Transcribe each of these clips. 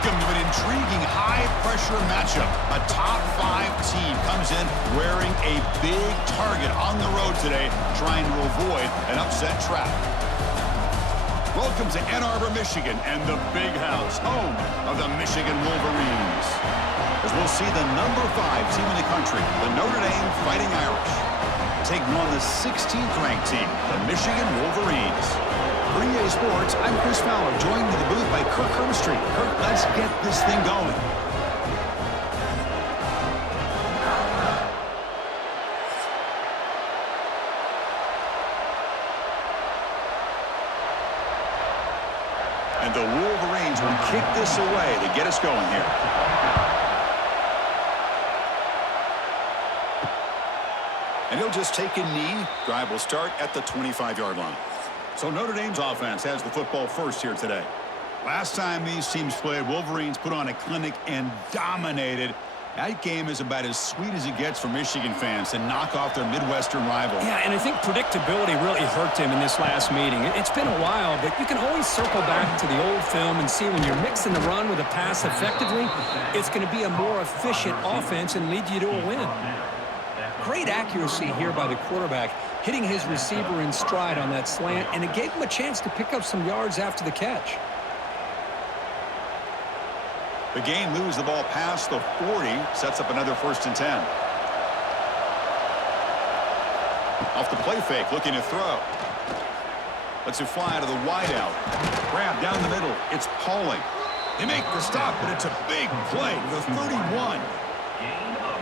Welcome to an intriguing high-pressure matchup. A top-5 team comes in wearing a big target on the road today, trying to avoid an upset trap. Welcome to Ann Arbor, Michigan, and the Big House, home of the Michigan Wolverines. As we'll see the number 5 team in the country, the Notre Dame Fighting Irish, taking on the 16th-ranked team, the Michigan Wolverines. For EA Sports, I'm Chris Fowler, joined in the booth by Kirk Hermstreet. Kirk, let's get this thing going. And the Wolverines will kick this away to get us going here. And he'll just take a knee. Drive will start at the 25-yard line. So Notre Dame's offense has the football first here today. Last time these teams played, Wolverines put on a clinic and dominated. That game is about as sweet as it gets for Michigan fans to knock off their Midwestern rival. Yeah, and I think predictability really hurt him in this last meeting. It's been a while, but you can always circle back to the old film and see when you're mixing the run with a pass effectively, it's going to be a more efficient offense and lead you to a win. Great accuracy here by the quarterback, hitting his receiver in stride on that slant, and it gave him a chance to pick up some yards after the catch. The Gain moves the ball past the 40, sets up another 1st and 10. Off the play fake, looking to throw. Lets it fly to the wideout. Grab down the middle. It's Pauling. They make the stop, but it's a big play. The 31.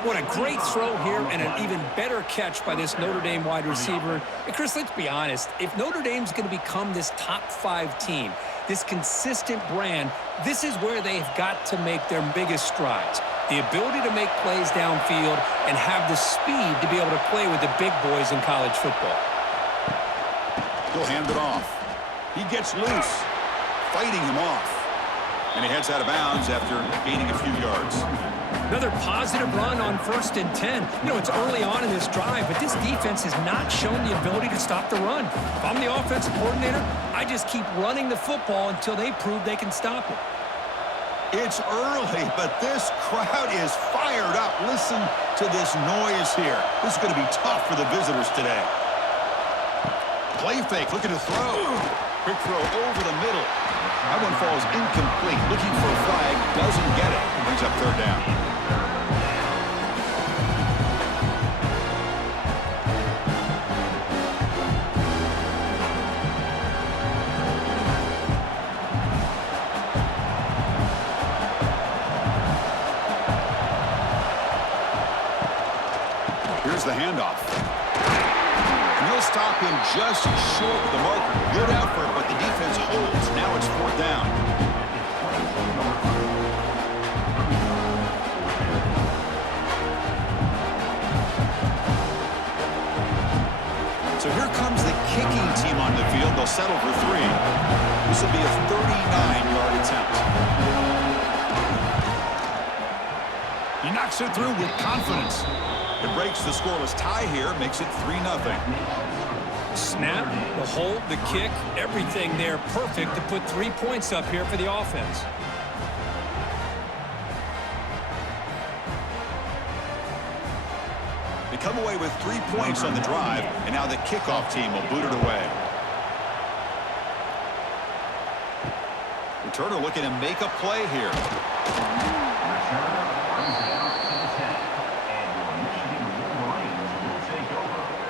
What a great throw here and an even better catch by this Notre Dame wide receiver. And Chris, let's be honest. If Notre Dame's going to become this top-5 team, this consistent brand, this is where they've got to make their biggest strides. The ability to make plays downfield and have the speed to be able to play with the big boys in college football. He'll hand it off. He gets loose, fighting him off. And he heads out of bounds after gaining a few yards. Another positive run on 1st and 10. You know, it's early on in this drive, but this defense has not shown the ability to stop the run. If I'm the offensive coordinator, I just keep running the football until they prove they can stop it. It's early, but this crowd is fired up. Listen to this noise here. This is going to be tough for the visitors today. Play fake, looking to throw. Quick throw over the middle. That one falls incomplete. Looking for a flag, doesn't get it. Brings up 3rd down. Here's the handoff. And he'll stop him just short of the marker. Good effort, but the defense holds. Now it's 4th down. So here comes the kicking team on the field. They'll settle for 3. This will be a 39-yard attempt. He knocks it through with confidence. It breaks the scoreless tie here, makes it 3-0. Snap, the hold, the kick, everything there perfect to put 3 points up here for the offense. They come away with 3 points on the drive, and now the kickoff team will boot it away. Returner looking to make a play here.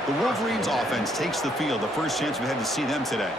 The Wolverines offense takes the field. The first chance we've had to see them today.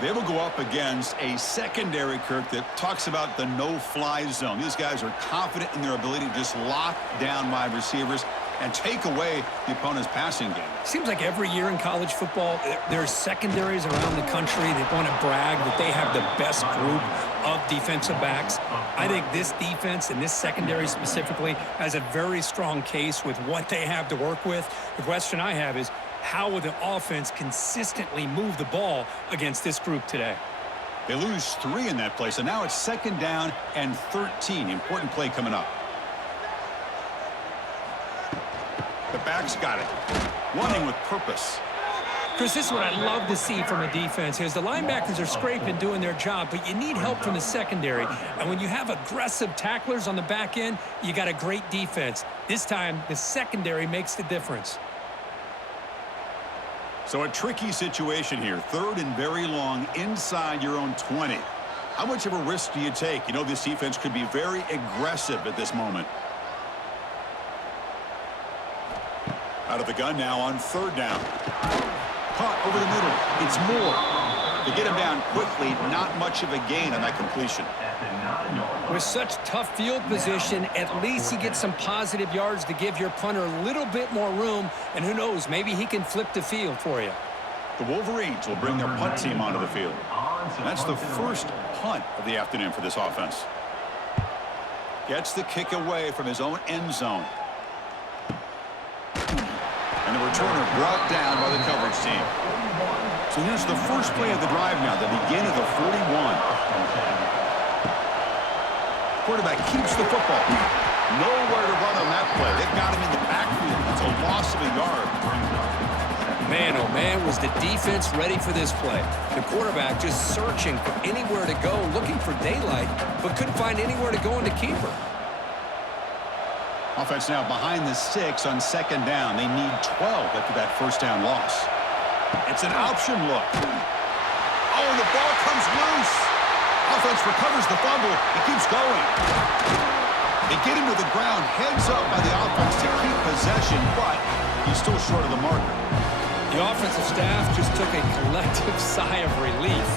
They will go up against a secondary, Kirk, that talks about the no-fly zone. These guys are confident in their ability to just lock down wide receivers and take away the opponent's passing game. Seems like every year in college football, there's secondaries around the country that want to brag that they have the best group of defensive backs. I think this defense and this secondary specifically has a very strong case with what they have to work with. The question I have is, how will the offense consistently move the ball against this group today? They lose 3 in that play, so now it's 2nd down and 13. Important play coming up. The back's got it. Running with purpose. Chris, this is what I love to see from a defense is the linebackers are scraping, doing their job, but you need help from the secondary. And when you have aggressive tacklers on the back end, you got a great defense. This time, the secondary makes the difference. So a tricky situation here. 3rd and very long inside your own 20. How much of a risk do you take? You know, this defense could be very aggressive at this moment. Out of the gun now on 3rd down. Caught over the middle. It's Moore. To get him down quickly, not much of a gain on that completion. With such tough field position, at least he gets some positive yards to give your punter a little bit more room, and who knows, maybe he can flip the field for you. The Wolverines will bring their punt team onto the field. And that's the first punt of the afternoon for this offense. Gets the kick away from his own end zone. And the returner brought down by the coverage team. So here's the first play of the drive now, the begin of the 41. Quarterback keeps the football. Nowhere to run on that play. They've got him in the backfield. It's a loss of a yard. Man, oh man, was the defense ready for this play. The quarterback just searching for anywhere to go, looking for daylight, but couldn't find anywhere to go in the keeper. Offense now behind the 6 on 2nd down. They need 12 after that first down loss. It's an option look. Oh, the ball comes loose. Offense recovers the fumble. It keeps going. They get him to the ground, heads up by the offense to keep possession, but he's still short of the marker. The offensive staff just took a collective sigh of relief,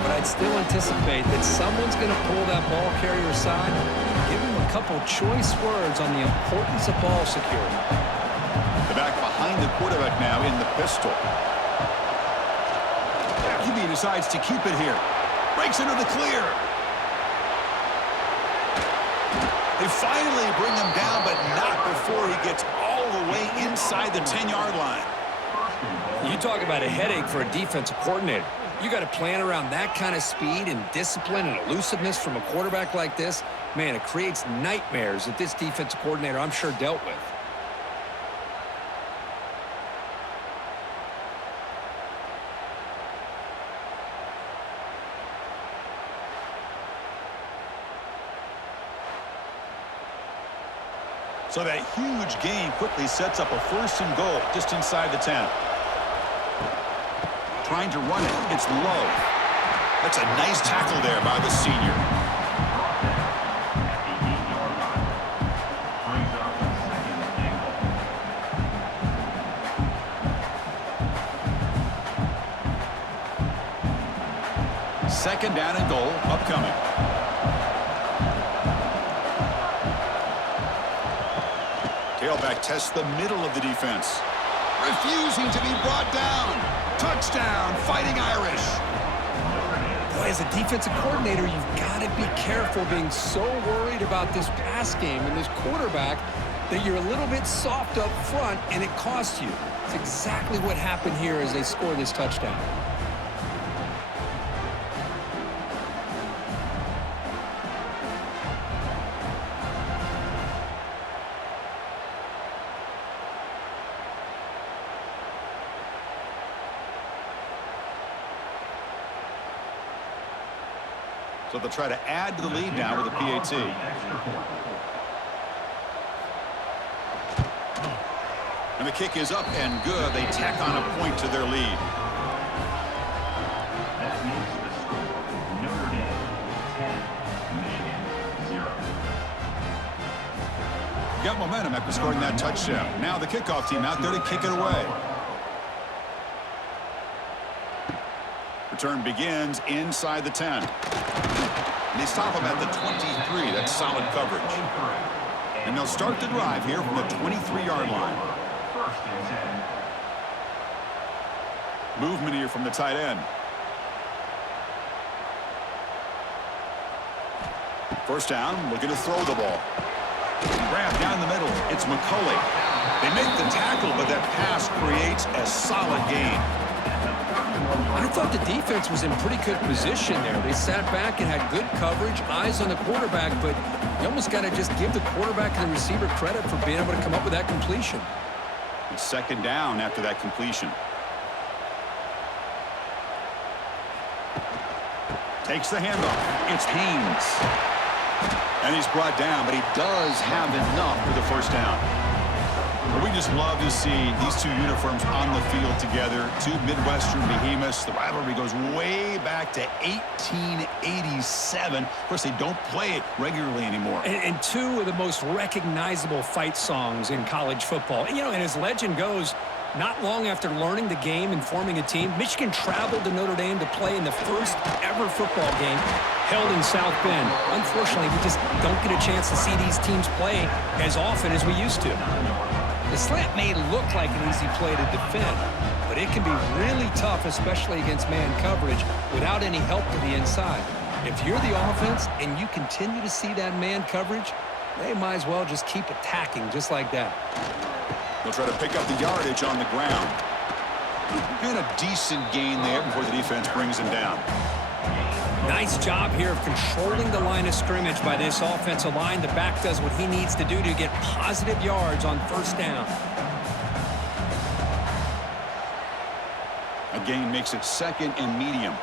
but I'd still anticipate that someone's going to pull that ball carrier aside, give him a couple choice words on the importance of ball security. The back behind the quarterback now in the pistol. QB decides to keep it here. Breaks into the clear. They finally bring him down, but not before he gets all the way inside the 10-yard line. You talk about a headache for a defensive coordinator. You got to plan around that kind of speed and discipline and elusiveness from a quarterback like this. Man, it creates nightmares that this defensive coordinator, I'm sure, dealt with. So that huge gain quickly sets up a 1st and goal just inside the 10. Trying to run it. It's low. That's a nice tackle there by the senior. Second down and goal upcoming. Tailback tests the middle of the defense. Refusing to be brought down. Touchdown, Fighting Irish. Boy, as a defensive coordinator, you've got to be careful being so worried about this pass game and this quarterback that you're a little bit soft up front and it costs you. It's exactly what happened here as they score this touchdown. So they'll try to add to the lead now with a PAT. And the kick is up and good. They tack on a point to their lead. That makes the score Notre Dame 10, Michigan 0. Got momentum after scoring that touchdown. Now the kickoff team out there to kick it away. Return begins inside the 10. And they stop him at the 23. That's solid coverage. And they'll start the drive here from the 23-yard line. Movement here from the tight end. First down, looking to throw the ball. Grab down the middle. It's McCulley. They make the tackle, but that pass creates a solid gain. I thought the defense was in pretty good position there. They sat back and had good coverage, eyes on the quarterback, but you almost got to just give the quarterback and the receiver credit for being able to come up with that completion. It's second down after that completion. Takes the handoff. It's Haynes. And he's brought down, but he does have enough for the first down. We just love to see these two uniforms on the field together. Two Midwestern behemoths. The rivalry goes way back to 1887. Of course, they don't play it regularly anymore. And two of the most recognizable fight songs in college football. And, and as legend goes, not long after learning the game and forming a team, Michigan traveled to Notre Dame to play in the first ever football game held in South Bend. Unfortunately, we just don't get a chance to see these teams play as often as we used to. The slant may look like an easy play to defend, but it can be really tough, especially against man coverage, without any help to the inside. If you're the offense and you continue to see that man coverage, they might as well just keep attacking just like that. They'll try to pick up the yardage on the ground. And a decent gain there before the defense brings him down. Nice job here of controlling the line of scrimmage by this offensive line. The back does what he needs to do to get positive yards on first down. A gain makes it second and medium.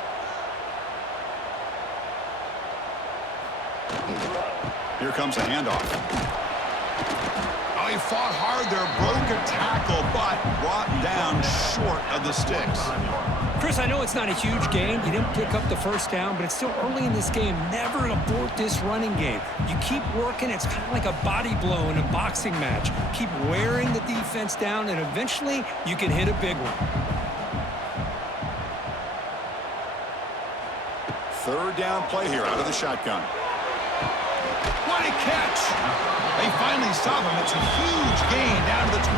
Here comes a handoff. Oh, he fought hard there, broke a tackle, but brought down short of the Stix. Chris, I know it's not a huge gain. You didn't pick up the first down, but it's still early in this game. Never abort this running game. You keep working. It's kind of like a body blow in a boxing match. Keep wearing the defense down, and eventually you can hit a big one. Third down play here out of the shotgun. What a catch! They finally stop him. It's a huge gain down to the 23.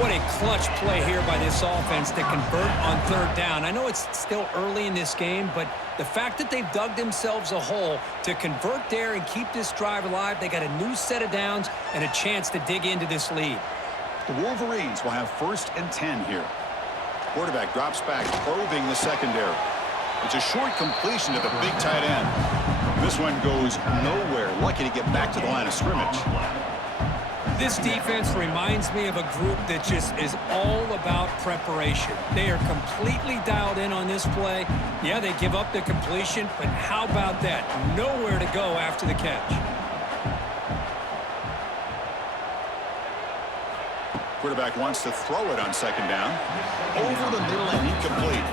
What a clutch play here by this offense to convert on third down. I know it's still early in this game, but the fact that they've dug themselves a hole to convert there and keep this drive alive, they got a new set of downs and a chance to dig into this lead. The Wolverines will have 1st and 10 here. Quarterback drops back, probing the secondary. It's a short completion to the big tight end. This one goes nowhere. Lucky to get back to the line of scrimmage. This defense reminds me of a group that just is all about preparation. They are completely dialed in on this play. Yeah, they give up the completion, but how about that? Nowhere to go after the catch. Quarterback wants to throw it on second down. Over the middle and incomplete.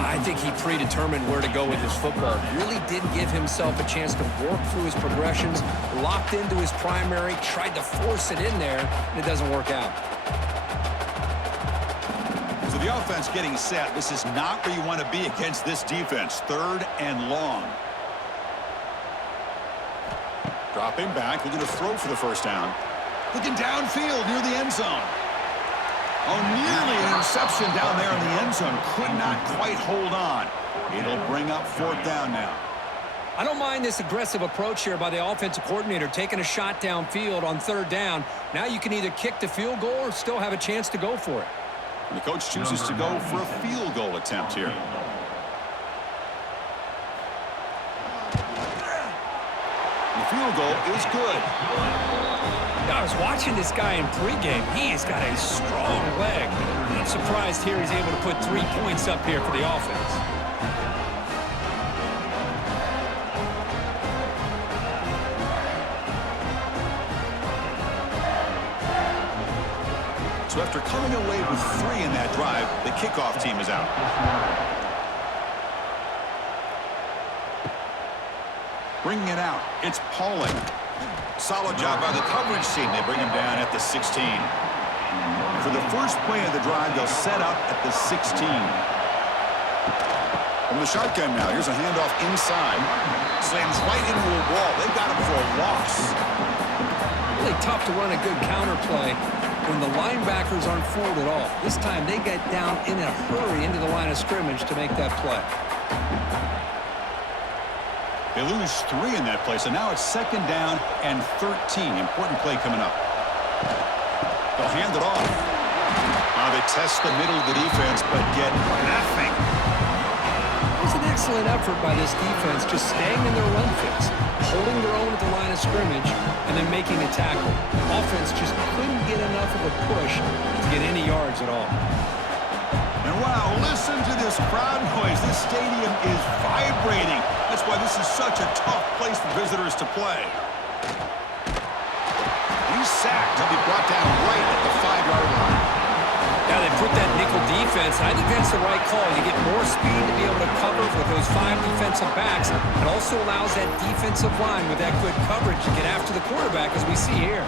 I think he predetermined where to go with his football. Really didn't give himself a chance to work through his progressions, locked into his primary, tried to force it in there, and it doesn't work out. So the offense getting set. This is not where you want to be against this defense. 3rd and long. Dropping back, looking to throw for the first down. Looking downfield near the end zone. Oh, nearly an interception down there in the end zone. Could not quite hold on. It'll bring up 4th down now. I don't mind this aggressive approach here by the offensive coordinator, taking a shot downfield on 3rd down. Now you can either kick the field goal or still have a chance to go for it. And the coach chooses to go for a field goal attempt here. The field goal is good. I was watching this guy in pregame. He has got a strong leg. Not surprised here he's able to put 3 points up here for the offense. So after coming away with 3 in that drive, the kickoff team is out. Bringing it out, it's Pauling. Solid job by the coverage team. They bring him down at the 16. And for the first play of the drive, they'll set up at the 16. From the shotgun now, here's a handoff inside. Slams right into a wall. They've got him for a loss. Really tough to run a good counter play when the linebackers aren't fooled at all. This time they get down in a hurry into the line of scrimmage to make that play. They lose 3 in that play, so now it's 2nd down and 13. Important play coming up. They'll hand it off. They test the middle of the defense, but get nothing. It was an excellent effort by this defense, just staying in their run fits, holding their own at the line of scrimmage, and then making a tackle. Offense just couldn't get enough of a push to get any yards at all. And wow, listen to this crowd noise. This stadium is vibrating. That's why this is such a tough place for visitors to play. He's sacked. He'll be brought down right at the 5-yard line. Now they put that nickel defense. I think that's the right call. You get more speed to be able to cover with those 5 defensive backs. It also allows that defensive line with that good coverage to get after the quarterback, as we see here.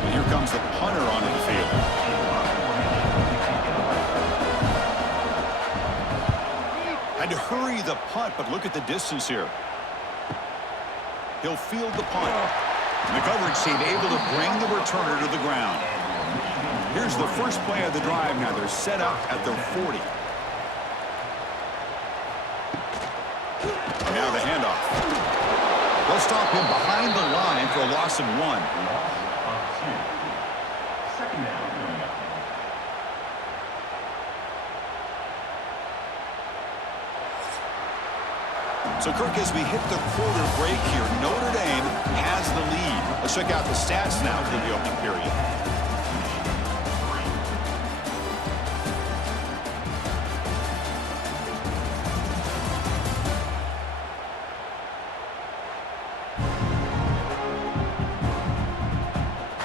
And here comes the punter onto the field. Had to hurry the punt, but look at the distance here. He'll field the punt. And the coverage team able to bring the returner to the ground. Here's the first play of the drive now. They're set up at their 40. And now the handoff. They'll stop him behind the line for a loss of 1. Second down. So, Kirk, as we hit the quarter break here, Notre Dame has the lead. Let's check out the stats now for the opening period.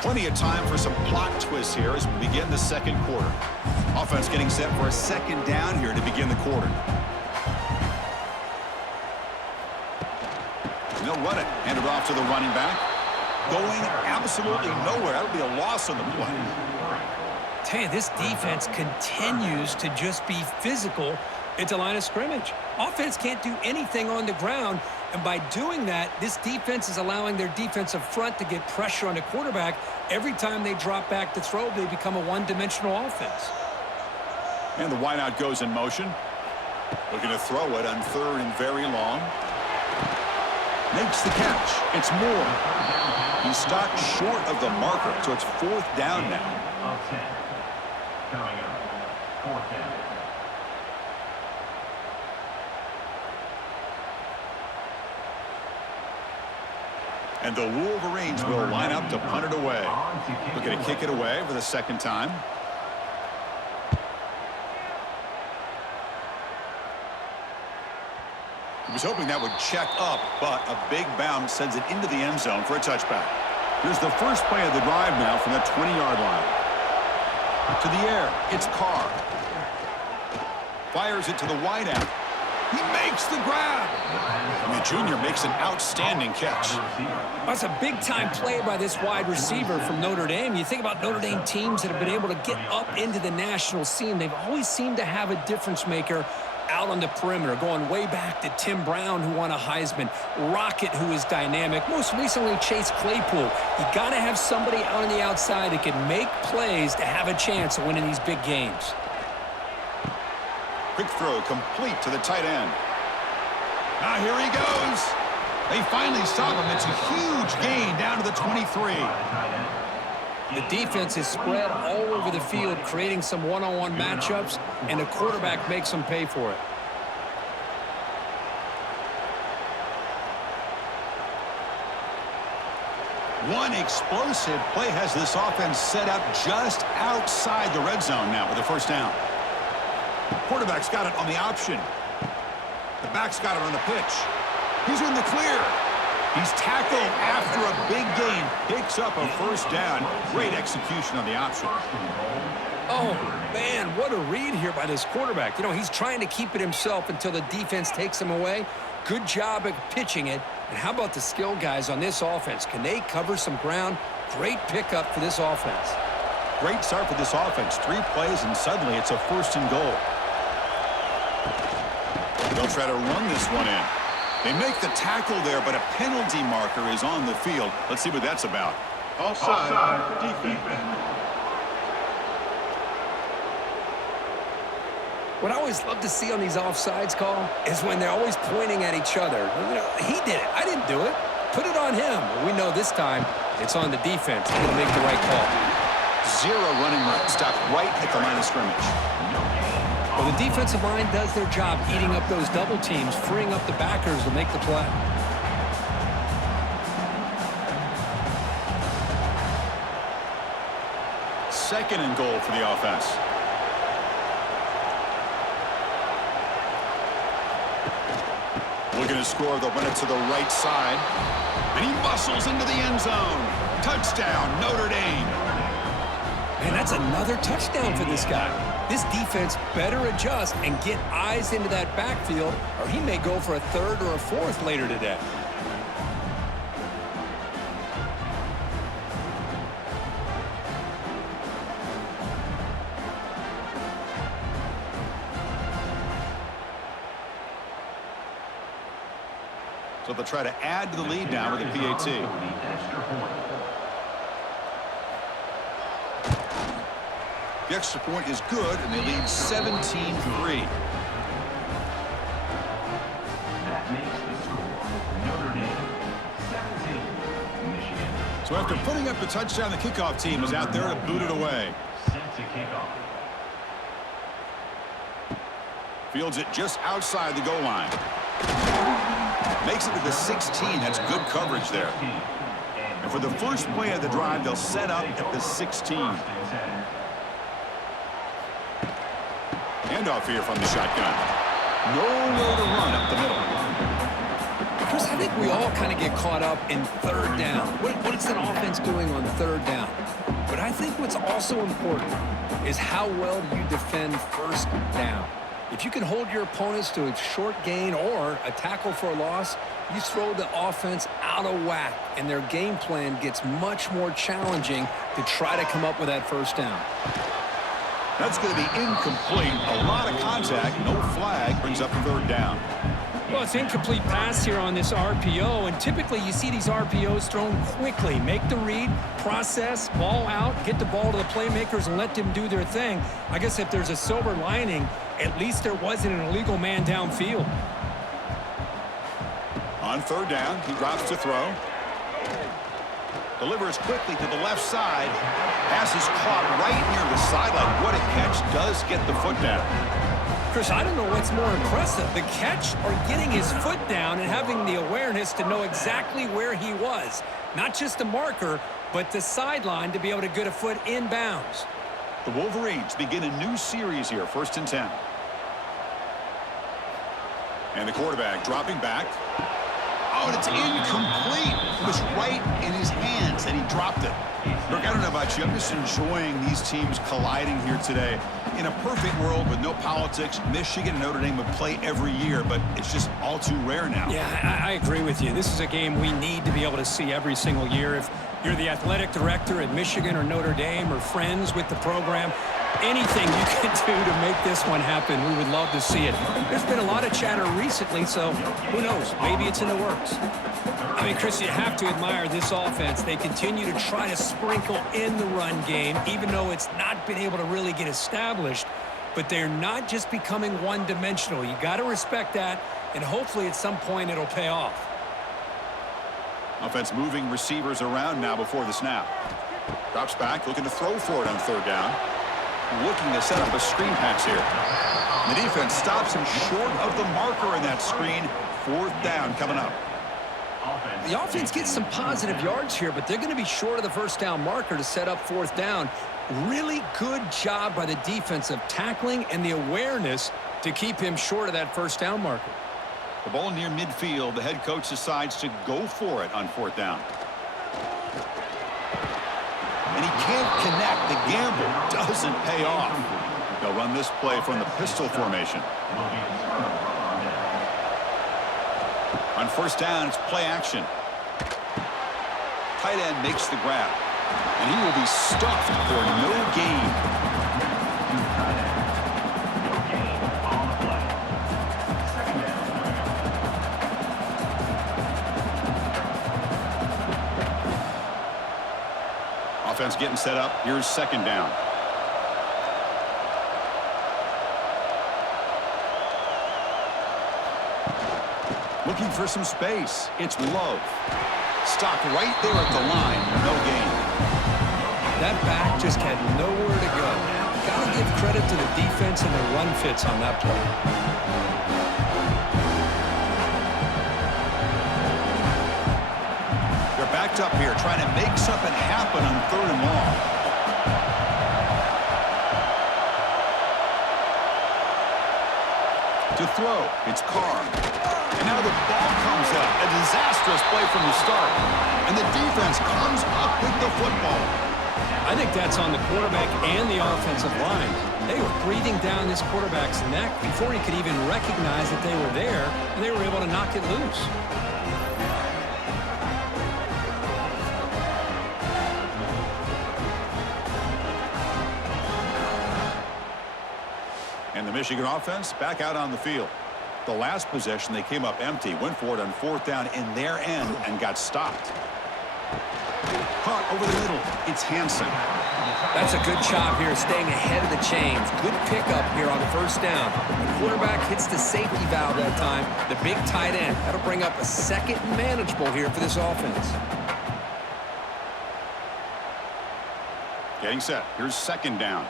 Plenty of time for some plot twists here as we begin the second quarter. Offense getting set for a second down here to begin the quarter. They'll run it. Hand it off to the running back. Going absolutely nowhere. That'll be a loss on the play. Tell you, this defense continues to just be physical at the line of scrimmage. Offense can't do anything on the ground, and by doing that, this defense is allowing their defensive front to get pressure on the quarterback. Every time they drop back to throw, they become a one-dimensional offense. And the wideout goes in motion. Looking to throw it on 3rd and very long. Makes the catch. It's Moore. He's stopped short of the marker, so it's 4th down now. Of 10. Coming up, 4th down. And the Wolverines will line up to punt it away. Looking to kick it away for the second time. He was hoping that would check up, but a big bounce sends it into the end zone for a touchback. Here's the first play of the drive now from the 20-yard line. To the air, it's Carr. Fires it to the wideout. He makes the grab. And the junior makes an outstanding catch. That's a big-time play by this wide receiver from Notre Dame. You think about Notre Dame teams that have been able to get up into the national scene. They've always seemed to have a difference maker out on the perimeter, going way back to Tim Brown, who won a Heisman, Rocket, who is dynamic, most recently Chase Claypool. You got to have somebody out on the outside that can make plays to have a chance of winning these big games. Quick throw complete to the tight end. Now here he goes. They finally stop him. It's a huge gain down to the 23. The defense is spread all over the field, creating some one-on-one matchups, and the quarterback makes them pay for it. One explosive play has this offense set up just outside the red zone now with a first down. Quarterback's got it on the option. The back's got it on the pitch. He's in the clear. He's tackled after a big gain. Picks up a first down. Great execution on the option. Oh, man, what a read here by this quarterback. You know, he's trying to keep it himself until the defense takes him away. Good job at pitching it. And how about the skill guys on this offense? Can they cover some ground? Great pickup for this offense. Great start for this offense. 3 plays, and suddenly it's a 1st and goal. They'll try to run this one in. They make the tackle there, but a penalty marker is on the field. Let's see what that's about. Offside defense. What I always love to see on these offsides call is when they're always pointing at each other. You know, he did it. I didn't do it. Put it on him. We know this time it's on the defense. He's going to make the right call. 0 running room. Stopped right at the line of scrimmage. Well, the defensive line does their job eating up those double teams, freeing up the backers to make the play. Second and goal for the offense. Looking to score, they'll run it to the right side. And he muscles into the end zone. Touchdown, Notre Dame. Man, that's another touchdown for this guy. This defense better adjust and get eyes into that backfield, or he may go for a third or a fourth later today. So they'll try to add to the lead now with a PAT. The extra point is good, and they lead 17-3. That makes the score Notre Dame 17, Michigan. So after putting up the touchdown, the kickoff team is out there to boot it away. Set to kick off. Fields it just outside the goal line. Makes it to the 16. That's good coverage there. And for the first play of the drive, they'll set up at the 16. Handoff here from the shotgun. Nowhere to run up the middle. Chris, I think we all kind of get caught up in third down. What is an offense doing on third down? But I think what's also important is how well do you defend first down. If you can hold your opponents to a short gain or a tackle for a loss, you throw the offense out of whack, and their game plan gets much more challenging to try to come up with that first down. That's going to be incomplete. A lot of contact. No flag. Brings up a third down. Well, it's incomplete pass here on this RPO, and typically you see these RPOs thrown quickly. Make the read, process, ball out, get the ball to the playmakers and let them do their thing. I guess if there's a silver lining, at least there wasn't an illegal man downfield. On third down, he drops to throw. Delivers quickly to the left side. Pass is caught right near the sideline. What a catch. Does get the foot down. Chris, I don't know what's more impressive, the catch or getting his foot down and having the awareness to know exactly where he was. Not just the marker, but the sideline to be able to get a foot inbounds. The Wolverines begin a new series here, 1st and 10. And the quarterback dropping back. Oh, and it's incomplete. It was right in his hands, and he dropped it. Look, I don't know about you. I'm just enjoying these teams colliding here today. In a perfect world with no politics, Michigan and Notre Dame would play every year, but it's just all too rare now. Yeah, I agree with you. This is a game we need to be able to see every single year. If you're the athletic director at Michigan or Notre Dame or friends with the program, anything you can do to make this one happen, we would love to see it. There's been a lot of chatter recently, so who knows? Maybe it's in the works. I mean, Chris, you have to admire this offense. They continue to try to sprinkle in the run game, even though it's not been able to really get established. But they're not just becoming one-dimensional. You got to respect that, and hopefully at some point it'll pay off. Offense moving receivers around now before the snap. Drops back, looking to throw for it on third down. Looking to set up a screen pass here. The defense stops him short of the marker in that screen. 4th down coming up. The offense gets some positive yards here, but they're going to be short of the first down marker to set up 4th down. Really good job by the defense of tackling and the awareness to keep him short of that first down marker. The ball near midfield. The head coach decides to go for it on 4th down. And he can't connect. The gamble doesn't pay off. They'll run this play from the pistol formation. On 1st down, it's play action. Tight end makes the grab. And he will be stuffed for no gain. Offense getting set up. Here's 2nd down. Looking for some space. It's Love. Stopped right there at the line. No gain. That back just had nowhere to go. got to give credit to the defense and their run fits on that play. They're backed up here, trying to make something happen on 3rd and long. To throw, it's Carr. And now the ball comes out. A disastrous play from the start. And the defense comes up with the football. I think that's on the quarterback and the offensive line. They were breathing down this quarterback's neck before he could even recognize that they were there, and they were able to knock it loose. And the Michigan offense back out on the field. The last possession, they came up empty, went for it on 4th down in their end, and got stopped. Caught over the middle. It's Hansen. That's a good job here, staying ahead of the chains. Good pickup here on the 1st down. The quarterback hits the safety valve that time. The big tight end. That'll bring up a 2nd and manageable here for this offense. Getting set. Here's 2nd down.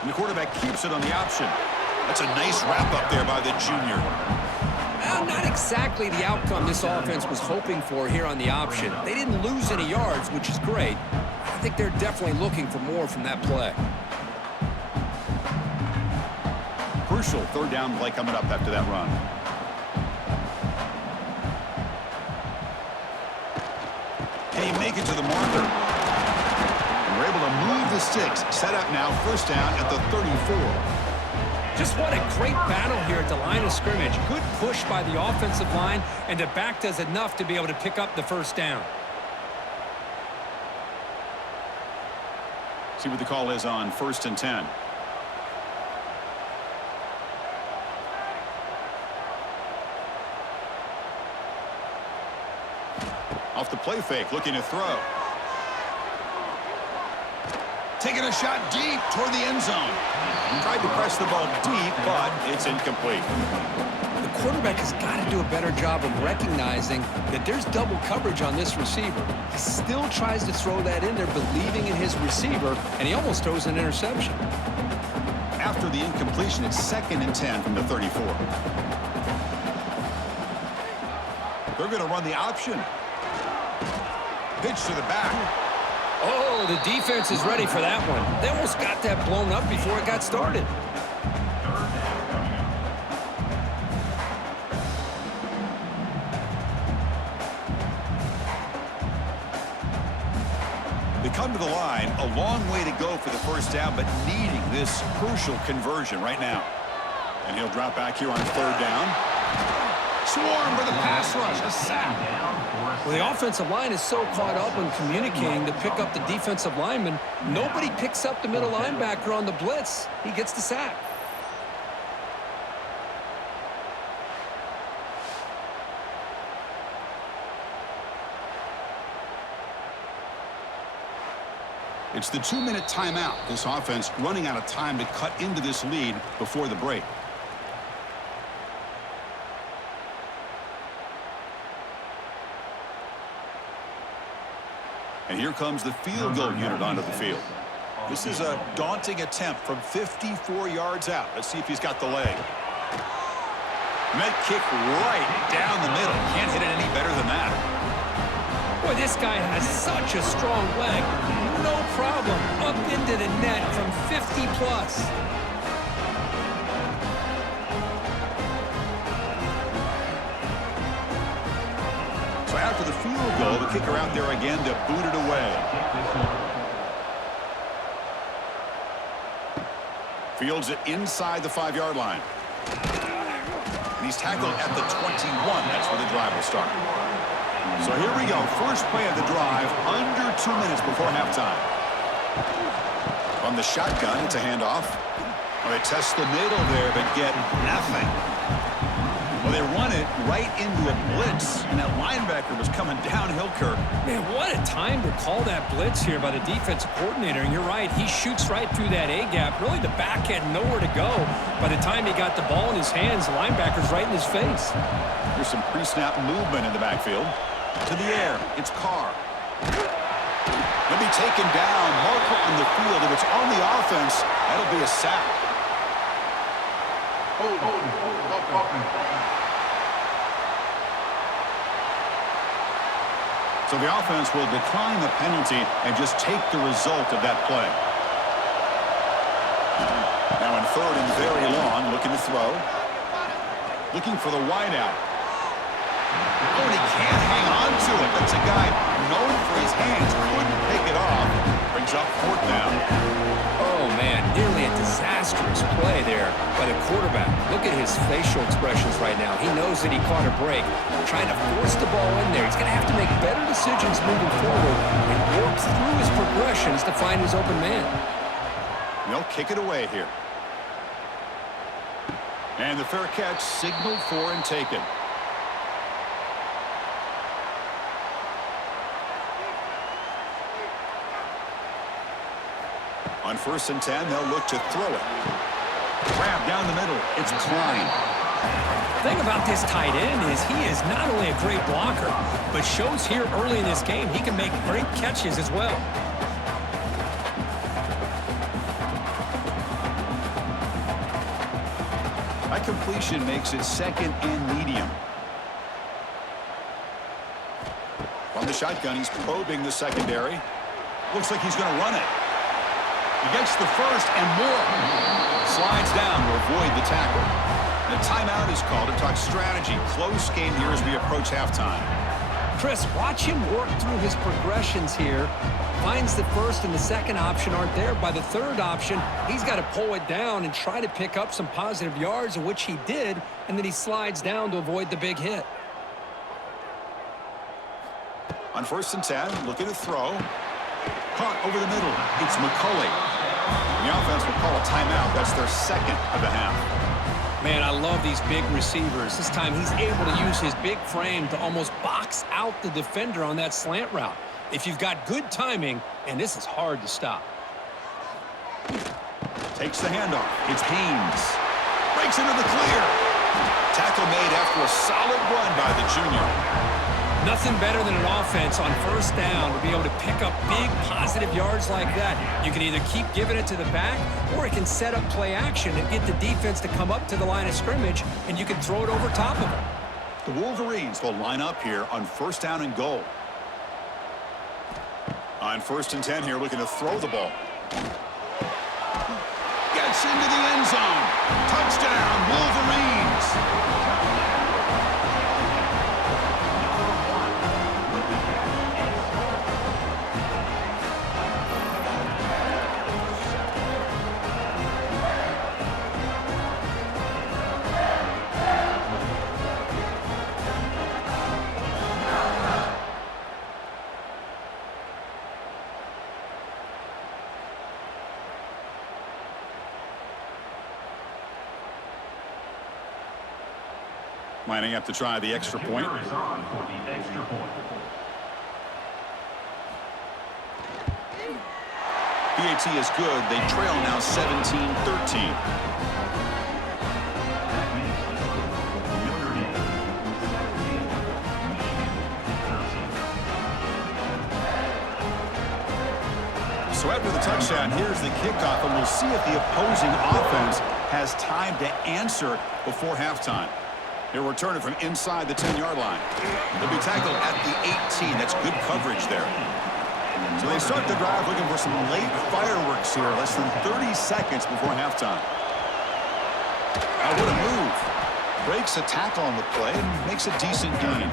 And the quarterback keeps it on the option. That's a nice wrap-up there by the junior. Well, not exactly the outcome this offense was hoping for here on the option. They didn't lose any yards, which is great. I think they're definitely looking for more from that play. Crucial 3rd down play coming up after that run. Can he make it to the marker? And we're able to move the sticks. Set up now, 1st down at the 34. Just what a great battle here at the line of scrimmage. Good push by the offensive line, and the back does enough to be able to pick up the 1st down. See what the call is on 1st and 10. Off the play fake, looking to throw. Taking a shot deep toward the end zone. Tried to press the ball deep, but it's incomplete. The quarterback has got to do a better job of recognizing that there's double coverage on this receiver. He still tries to throw that in there, believing in his receiver, and he almost throws an interception. After the incompletion, it's 2nd and 10 from the 34. They're going to run the option. Pitch to the back. Oh, the defense is ready for that one. They almost got that blown up before it got started. They come to the line, a long way to go for the 1st down, but needing this crucial conversion right now. And he'll drop back here on 3rd down. Swarm for the pass rush, a sack. Well, the offensive line is so caught up in communicating to pick up the defensive lineman, nobody picks up the middle linebacker on the blitz. He gets the sack. It's the 2-minute timeout. This offense running out of time to cut into this lead before the break. And here comes the field goal unit onto the field. This is a daunting attempt from 54 yards out. Let's see if he's got the leg. Met kick right down the middle. Can't hit it any better than that. Boy, this guy has such a strong leg. No problem. Up into the net from 50 plus. So after the field goal, the kicker out there again to boot it away. Fields it inside the 5-yard line. And he's tackled at the 21. That's where the drive will start. So here we go. First play of the drive, under 2 minutes before halftime. On the shotgun, it's a handoff. Well, they test the middle there, but get nothing. Well, they run it right into a blitz, and that linebacker was coming downhill, Kirk. Man, what a time to call that blitz here by the defensive coordinator. And you're right, he shoots right through that A-gap. Really, the back had nowhere to go. By the time he got the ball in his hands, the linebacker's right in his face. There's some pre-snap movement in the backfield. To the air, it's Carr. He'll be taken down. Marker on the field. If it's on the offense, that'll be a sack. So the offense will decline the penalty and just take the result of that play. Now in third and very long, looking to throw. Looking for the wideout. Oh, and he can't hang on to it. That's a guy known for his hands. Couldn't pick it off. Brings up fourth down. Oh, man, nearly a disastrous play there by the quarterback. Look at his facial expressions right now. He knows that he caught a break, trying to force the ball in there. He's going to have to make better decisions moving forward and work through his progressions to find his open man. They'll kick it away here. And the fair catch signaled for and taken. On 1st and 10, they'll look to throw it. Grab down the middle. It's Klein. The thing about this tight end is he is not only a great blocker, but shows here early in this game he can make great catches as well. That completion makes it 2nd and medium. From the shotgun, he's probing the secondary. Looks like he's going to run it. He gets the first and more. Slides down to avoid the tackle. And a timeout is called to talk strategy. Close game here as we approach halftime. Chris, watch him work through his progressions here. Finds the first and the second option aren't there. By the third option, he's got to pull it down and try to pick up some positive yards, of which he did, and then he slides down to avoid the big hit. On 1st and 10, looking to throw. Caught over the middle. It's McCulley. The offense will call a timeout. That's their 2nd of the half. Man, I love these big receivers. This time he's able to use his big frame to almost box out the defender on that slant route. If you've got good timing, and this is hard to stop. Takes the handoff. It's Haynes. Breaks into the clear. Tackle made after a solid run by the junior. Nothing better than an offense on 1st down to be able to pick up big positive yards like that. You can either keep giving it to the back, or it can set up play action and get the defense to come up to the line of scrimmage, and you can throw it over top of it. The Wolverines will line up here on 1st down and goal. On 1st and 10 here, looking to throw the ball. Gets into the end zone. Touchdown, Wolverines. Lining up to try the extra point. PAT is good. They trail now 17-13. So after the touchdown, here's the kickoff, and we'll see if the opposing offense has time to answer before halftime. He'll return it from inside the 10-yard line. They'll be tackled at the 18. That's good coverage there. So they start the drive looking for some late fireworks here, less than 30 seconds before halftime. What a move. Breaks a tackle on the play and makes a decent gain.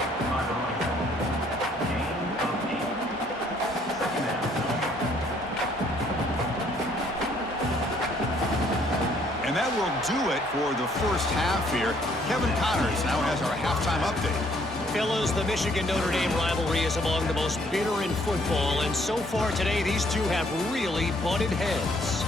And that will do it for the first half here. Kevin Connors now has our halftime update. Fellas, the Michigan-Notre Dame rivalry is among the most bitter in football, and so far today, these two have really butted heads.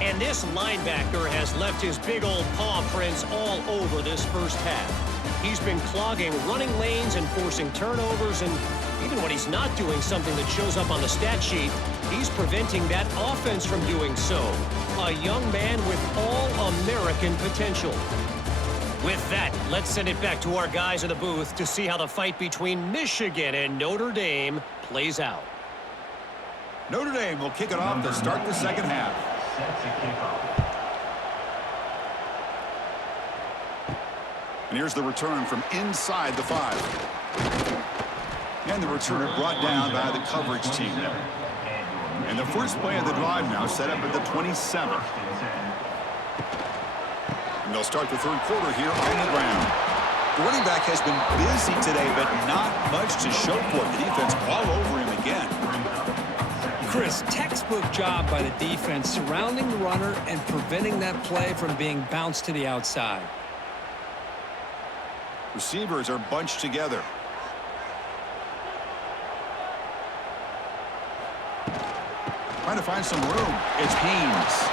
And this linebacker has left his big old paw prints all over this first half. He's been clogging running lanes and forcing turnovers, and even when he's not doing something that shows up on the stat sheet, he's preventing that offense from doing so. A young man with all-American potential. With that, let's send it back to our guys in the booth to see how the fight between Michigan and Notre Dame plays out. Notre Dame will kick it off to start the second half. Set to kickoff. And here's the return from inside the 5. And the return brought down by the coverage team there. And the first play of the drive now set up at the 27. And they'll start the third quarter here on the ground. The running back has been busy today, but not much to show for it. The defense all over him again. Chris, textbook job by the defense surrounding the runner and preventing that play from being bounced to the outside. Receivers are bunched together. Trying to find some room. It's Haynes.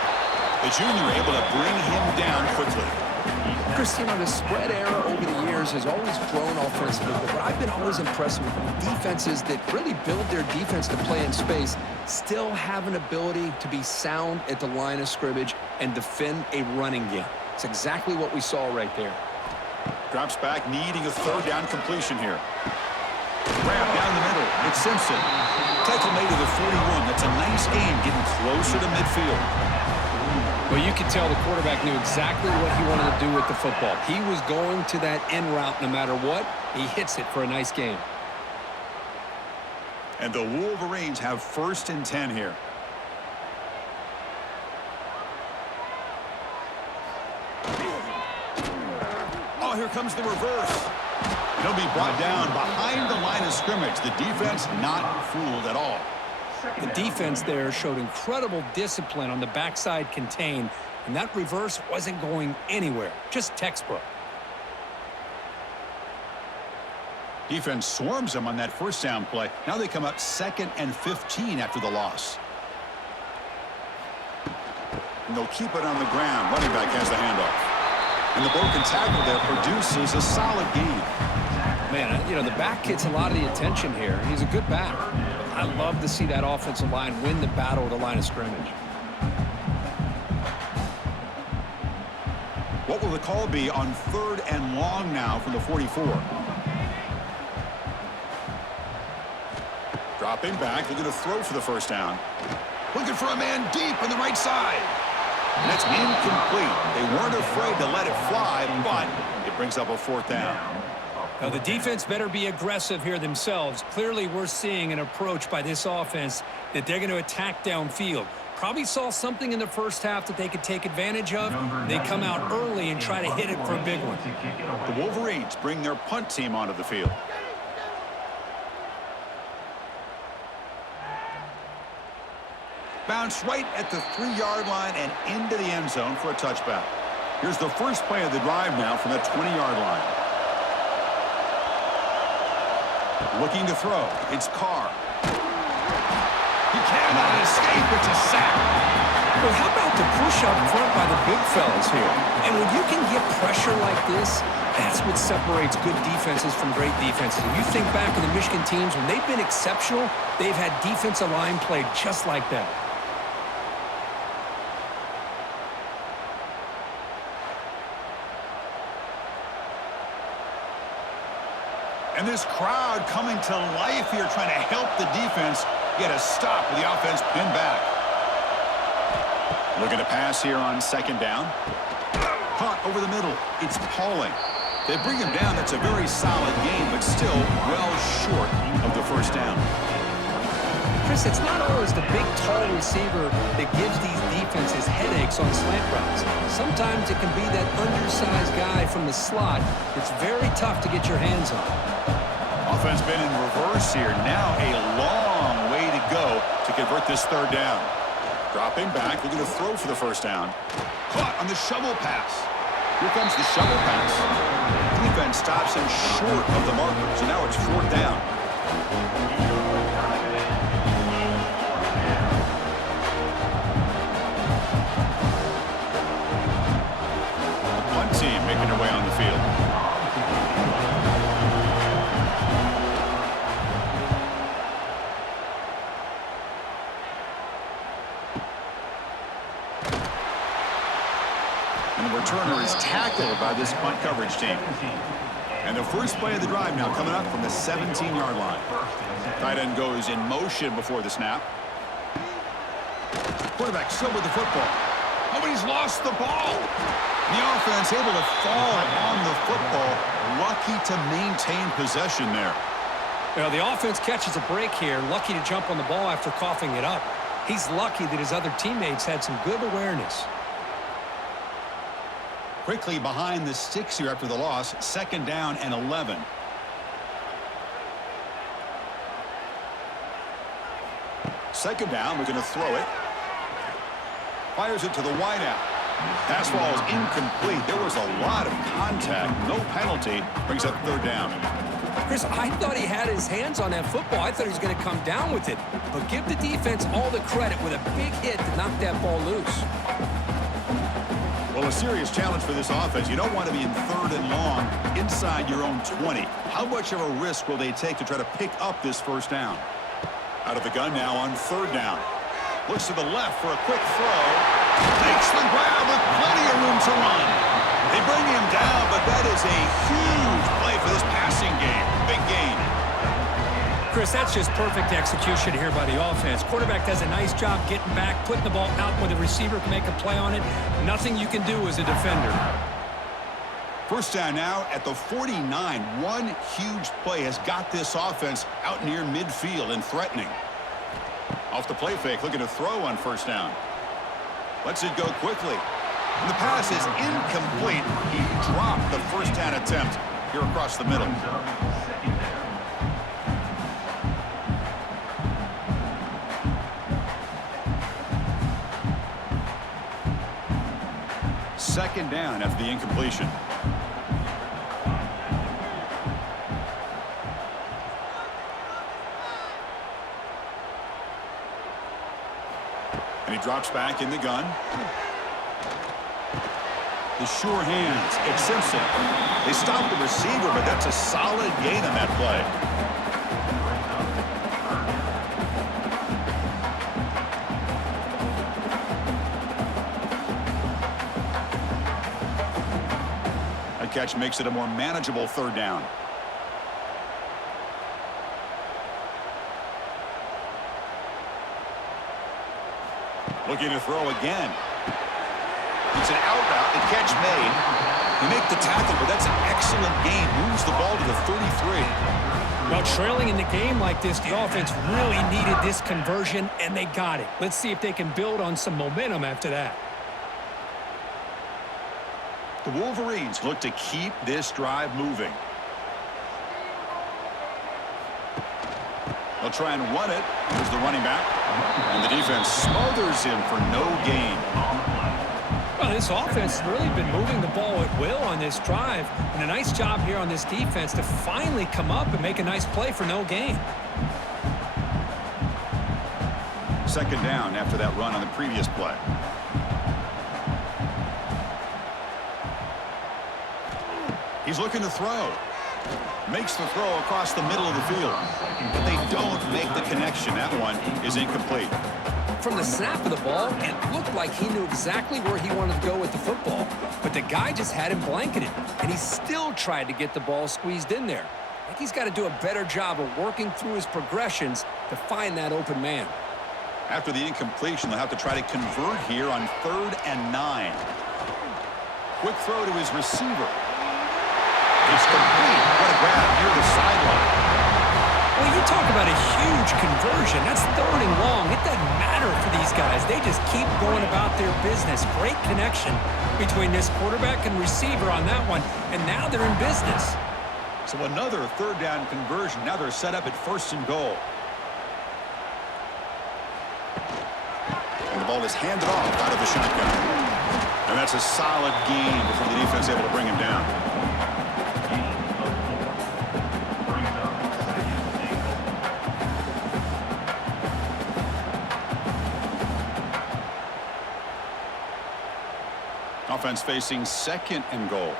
The junior able to bring him down quickly. Chris, you know, the spread era over the years has always grown offensively, but what I've been always impressed with defenses that really build their defense to play in space still have an ability to be sound at the line of scrimmage and defend a running game. It's exactly what we saw right there. Drops back, needing a third down completion here. Grab down the middle. It's Simpson. Tackle made to the 41. That's a nice game getting closer to midfield. Well, you could tell the quarterback knew exactly what he wanted to do with the football. He was going to that end route no matter what. He hits it for a nice game. And the Wolverines have 1st and 10 here. Oh, here comes the reverse. It'll be brought down behind the line of scrimmage. The defense not fooled at all. The defense there showed incredible discipline on the backside contain, and that reverse wasn't going anywhere. Just textbook. Defense swarms them on that first down play. Now they come up 2nd and 15 after the loss. And they'll keep it on the ground. Running back has the handoff. And the broken tackle there produces a solid gain. Man, you know, the back gets a lot of the attention here. He's a good back. I love to see that offensive line win the battle at the line of scrimmage. What will the call be on 3rd and long now from the 44? Dropping back, looking to throw for the first down. Looking for a man deep on the right side. And that's incomplete. They weren't afraid to let it fly, but it brings up a 4th down. Now, the defense better be aggressive here themselves. Clearly, we're seeing an approach by this offense that they're going to attack downfield. Probably saw something in the first half that they could take advantage of. They come out early and try to hit it for a big one. The Wolverines bring their punt team onto the field. Bounce right at the 3-yard line and into the end zone for a touchback. Here's the first play of the drive now from the 20-yard line. Looking to throw. It's Carr. He cannot escape. It's a sack. Well, how about the push up front by the big fellas here? And when you can get pressure like this, that's what separates good defenses from great defenses. If you think back to the Michigan teams, when they've been exceptional, they've had defensive line play just like that. And this crowd coming to life here, trying to help the defense get a stop with the offense pinned back. Looking to pass here on 2nd down. Caught over the middle. It's Pauling. They bring him down. That's a very solid game, but still well short of the first down. Chris, it's not always the big, tall receiver that gives these defenses headaches on slant routes. Sometimes it can be that undersized guy from the slot that's very tough to get your hands on. Offense been in reverse here. Now a long way to go to convert this 3rd down. Dropping back, looking to throw for the first down. Caught on the shovel pass. Here comes the shovel pass. Defense stops him short of the marker, so now it's 4th down. The punt team making their way on the field. And the returner is tackled tackled by this punt coverage team. And the first play of the drive now coming up from the 17-yard line. Tight end goes in motion before the snap. Quarterback still with the football. Oh, but he's lost the ball. The offense able to fall on the football. Lucky to maintain possession there. Well, the offense catches a break here. Lucky to jump on the ball after coughing it up. He's lucky that his other teammates had some good awareness. Quickly behind the sticks here after the loss. 2nd down and 11. Second down, we're going to throw it. Fires it to the wideout. Pass ball is incomplete. There was a lot of contact. No penalty. Brings up 3rd down. Chris, I thought he had his hands on that football. I thought he was going to come down with it. But give the defense all the credit with a big hit to knock that ball loose. Well, a serious challenge for this offense. You don't want to be in 3rd and long inside your own 20. How much of a risk will they take to try to pick up this 1st down? Out of the gun now on 3rd down. Looks to the left for a quick throw. Takes the grab with plenty of room to run. They bring him down, but that is a huge play for this passing game. Big gain. Chris, that's just perfect execution here by the offense. Quarterback does a nice job getting back, putting the ball out where the receiver can make a play on it. Nothing you can do as a defender. 1st down now at the 49. One huge play has got this offense out near midfield and threatening. Off the play fake, looking to throw on 1st down. Lets it go quickly. And the pass is incomplete. He dropped the 1st down attempt here across the middle. Second down after the incompletion. And he drops back in the gun. The sure hands. It's Simpson. They stop the receiver, but that's a solid gain on that play. That catch makes it a more manageable 3rd down. Looking to throw again. It's an out route. The catch made. They make the tackle, but that's an excellent gain. Moves the ball to the 33. Well, trailing in the game like this, the offense really needed this conversion, and they got it. Let's see if they can build on some momentum after that. The Wolverines look to keep this drive moving. They'll try and run it. Here's the running back. And the defense smothers him for no gain. Well, this offense has really been moving the ball at will on this drive. And a nice job here on this defense to finally come up and make a nice play for no gain. 2nd down after that run on the previous play. He's looking to throw. Makes the throw across the middle of the field. But they don't make the connection. That one is incomplete. From the snap of the ball, it looked like he knew exactly where he wanted to go with the football. But the guy just had him blanketed. And he still tried to get the ball squeezed in there. I think he's got to do a better job of working through his progressions to find that open man. After the incompletion, they'll have to try to convert here on 3rd and 9. Quick throw to his receiver. It's complete. What a grab near the sideline. Well, you talk about a huge conversion. That's 3rd and long. It doesn't matter for these guys. They just keep going about their business. Great connection between this quarterback and receiver on that one. And now they're in business. So another 3rd down conversion. Now they're set up at 1st and goal. And the ball is handed off out of the shotgun. And that's a solid gain before the defense able to bring him down. Offense facing 2nd and goal.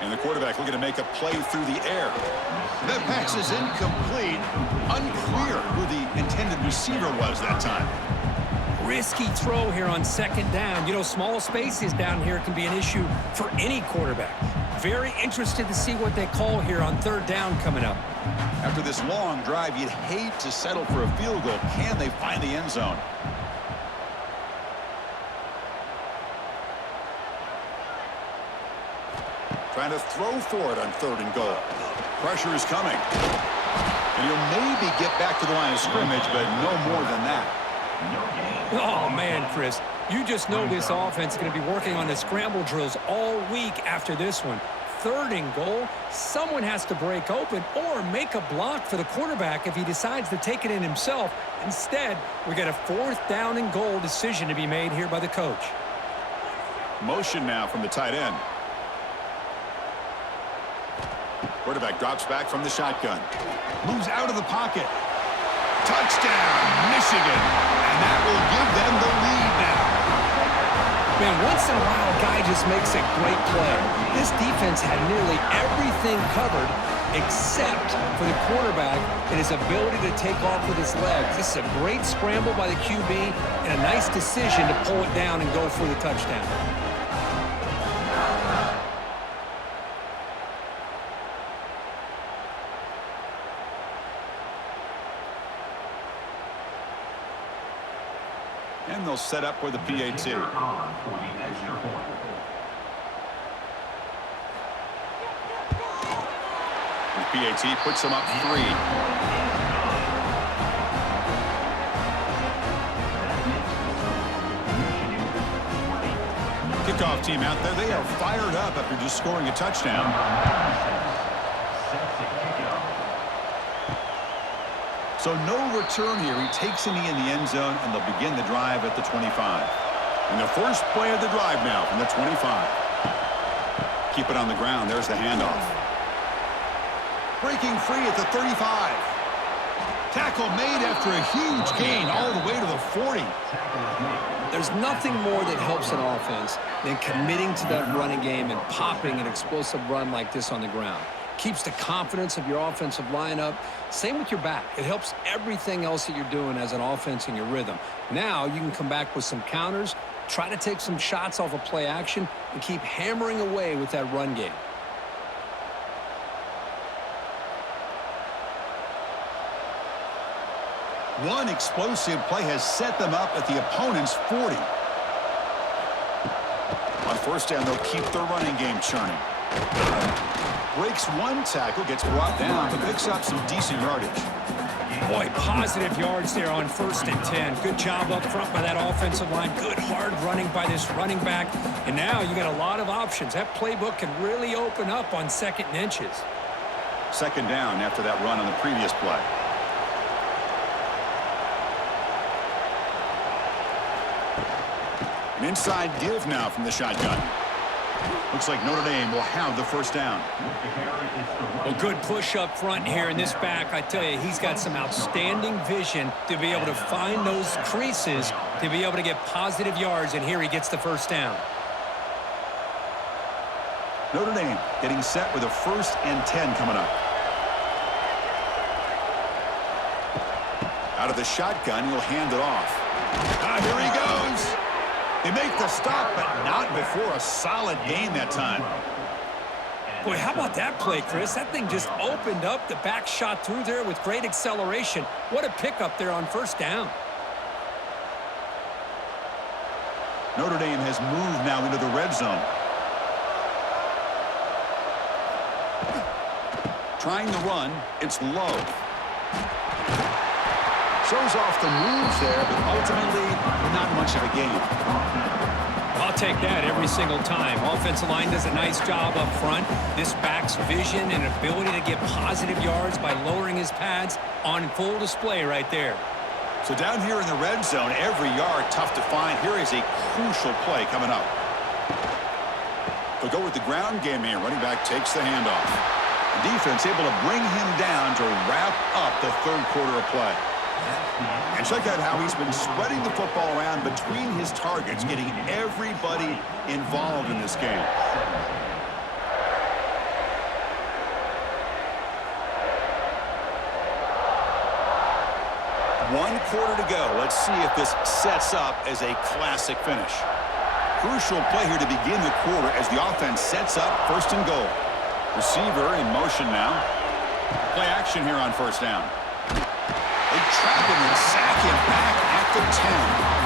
And the quarterback looking to make a play through the air. That pass is incomplete. Unclear who the intended receiver was that time. Risky throw here on second down. You know, small spaces down here can be an issue for any quarterback. Very interested to see what they call here on third down coming up. After this long drive, you'd hate to settle for a field goal. Can they find the end zone? Trying to throw for it on third and goal. Pressure is coming. And he'll maybe get back to the line of scrimmage, but no more than that. Oh, man, Chris, you just know this offense is going to be working on the scramble drills all week after this one. Third and goal, someone has to break open or make a block for the quarterback if he decides to take it in himself. Instead, we got a fourth down and goal decision to be made here by the coach. Motion now from the tight end. Quarterback drops back from the shotgun. Moves out of the pocket. Touchdown, Michigan. And that will give them the lead now. Man, once in a while, a guy just makes a great play. This defense had nearly everything covered except for the quarterback and his ability to take off with his legs. This is a great scramble by the QB and a nice decision to pull it down and go for the touchdown. And they'll set up with the PAT. The PAT puts them up 3. Kickoff team out there. They are fired up after just scoring a touchdown. So no return here. He takes a knee in the end zone, and they'll begin the drive at the 25. And the first play of the drive now from the 25. Keep it on the ground. There's the handoff. Breaking free at the 35. Tackle made after a huge gain all the way to the 40. There's nothing more that helps an offense than committing to that running game and popping an explosive run like this on the ground. Keeps the confidence of your offensive lineup. Same with your back. It helps everything else that you're doing as an offense in your rhythm. Now you can come back with some counters, try to take some shots off of play action, and keep hammering away with that run game. One explosive play has set them up at the opponent's 40. On first down, they'll keep their running game churning. Breaks one tackle, gets brought down, but picks up some decent yardage. Boy, positive yards there on 1st and 10. Good job up front by that offensive line. Good hard running by this running back. And now you got a lot of options. That playbook can really open up on 2nd and inches. Second down after that run on the previous play. An inside give now from the shotgun. Looks like Notre Dame will have the first down. Well, good push up front here in this back. I tell you, he's got some outstanding vision to be able to find those creases, to be able to get positive yards, and here he gets the first down. Notre Dame getting set with a 1st and 10 coming up. Out of the shotgun, he'll hand it off. Here he goes. They make the stop, but not before a solid gain that time. Boy, how about that play, Chris? That thing just opened up. The back shot through there with great acceleration. What a pickup there on 1st down. Notre Dame has moved now into the red zone. Trying to run, it's low. Shows off the moves there, but ultimately not much of a gain. I'll take that every single time. Offensive line does a nice job up front. This back's vision and ability to get positive yards by lowering his pads on full display right there. So down here in the red zone, every yard tough to find. Here is a crucial play coming up. They'll go with the ground game here. Running back takes the handoff. The defense able to bring him down to wrap up the 3rd quarter of play. And check out how he's been spreading the football around between his targets, getting everybody involved in this game. quarter to go. Let's see if this sets up as a classic finish. Crucial play here to begin the quarter as the offense sets up first and goal. Receiver in motion now. Play action here on first down. They trap him and sack him back at the 10.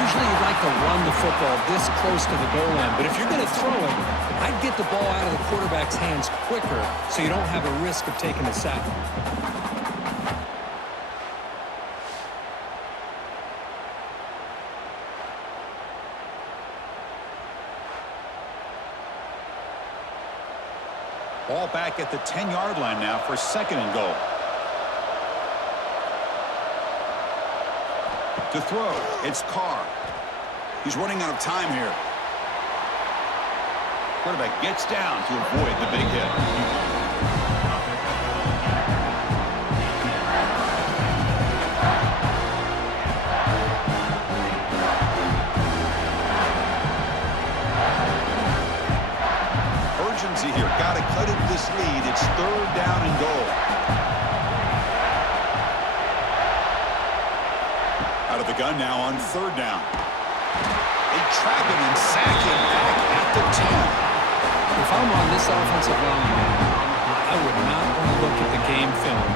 Usually you'd like to run the football this close to the goal line, but if you're going to throw it, I'd get the ball out of the quarterback's hands quicker so you don't have a risk of taking a sack. Ball back at the 10-yard line now for second and goal. To throw, it's Carr. He's running out of time here. Quarterback gets down to avoid the big hit. Urgency here. Got to cut it this lead. It's third down and goal. Out of the gun now on third down. They trap him and sack him back at the 10. If I'm on this offensive line, I would not want to look at the game film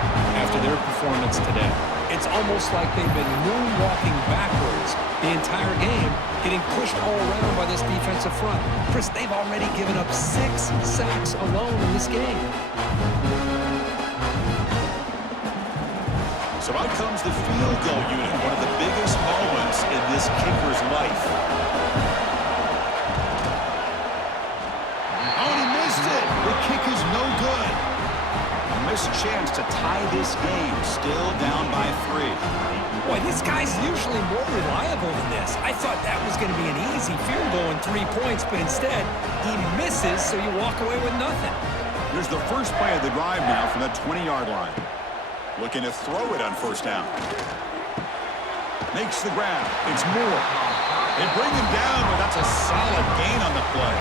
after their performance today. It's almost like they've been moonwalking backwards the entire game, getting pushed all around by this defensive front. Chris, they've already given up 6 sacks alone in this game. So out comes the field goal unit, one of the biggest moments in this kicker's life. Oh, and he missed it. The kick is no good. A missed chance to tie this game, still down by 3. Boy, this guy's usually more reliable than this. I thought that was going to be an easy field goal in 3 points, but instead, he misses, so you walk away with nothing. Here's the first play of the drive now from the 20-yard line. Looking to throw it on first down. Makes the grab. It's Moore. They bring him down, but that's a solid gain on the play.